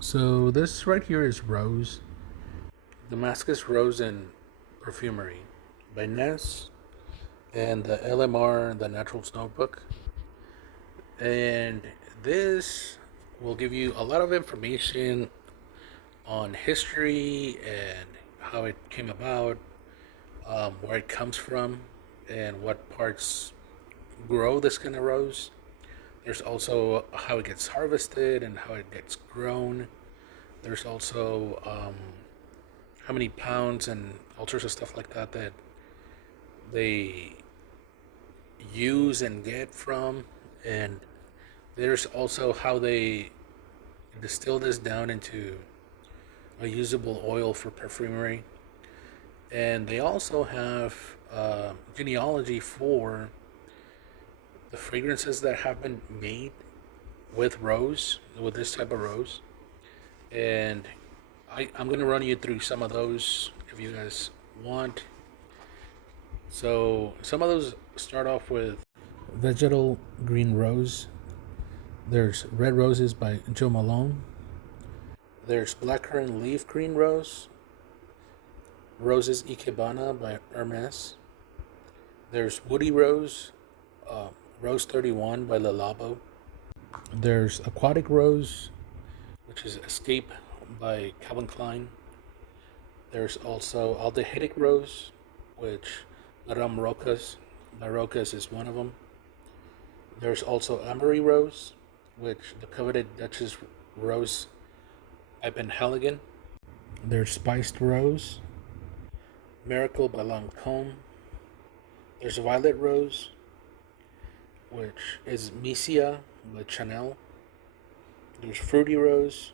So this right here is Rose, Damascus Rose and Perfumery by Ness and the LMR, the Naturals Notebook. And this will give you a lot of information on history and how it came about, where it comes from, and what parts grow this kind of rose. There's also how it gets harvested and how it gets grown. There's also how many pounds and all sorts of stuff like that that they use and get from. And there's also how they distill this down into a usable oil for perfumery. And they also have genealogy for the fragrances that have been made with rose, with this type of rose. And I'm going to run you through some of those if you guys want. So some of those start off with Vegetal Green Rose. There's Red Roses by Joe Malone. There's Blackcurrant Leaf Green Rose. Roses Ikebana by Hermes. There's Woody Rose, Rose 31 by Le Labo. There's Aquatic Rose, which is Escape by Calvin Klein. There's also Aldehydic Rose, which Madame Roca's by Roca's is one of them. There's also Amory Rose, which the coveted Duchess Rose by Penhaligon. There's Spiced Rose, Miracle by Lancome. There's Violet Rose, which is Misia by Chanel. There's Fruity Rose,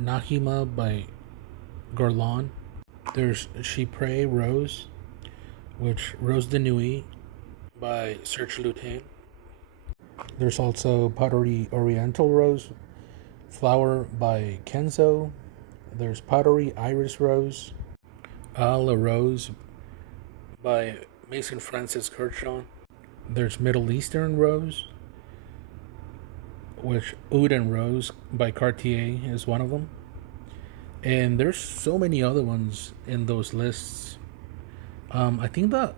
Nahima by Guerlain. There's Chypre Rose, which Rose de Nuit by Serge Lutens. There's also Pottery Oriental Rose Flower by Kenzo. There's Pottery Iris Rose, A La Rose by Mason Francis Kirchhoff. There's Middle Eastern Rose, which Oud and Rose by Cartier is one of them. And there's so many other ones in those lists. I think the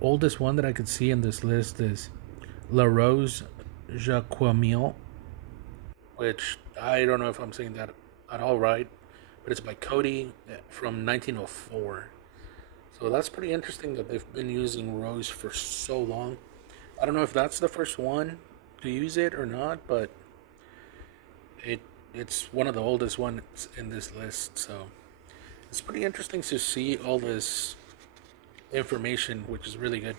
oldest one that I could see in this list is La Rose Jacquemille, which I don't know if I'm saying that at all right, but it's by Cody from 1904. So that's pretty interesting that they've been using rose for so long. I don't know if that's the first one to use it or not, but it's one of the oldest ones in this list. So it's pretty interesting to see all this information, which is really good.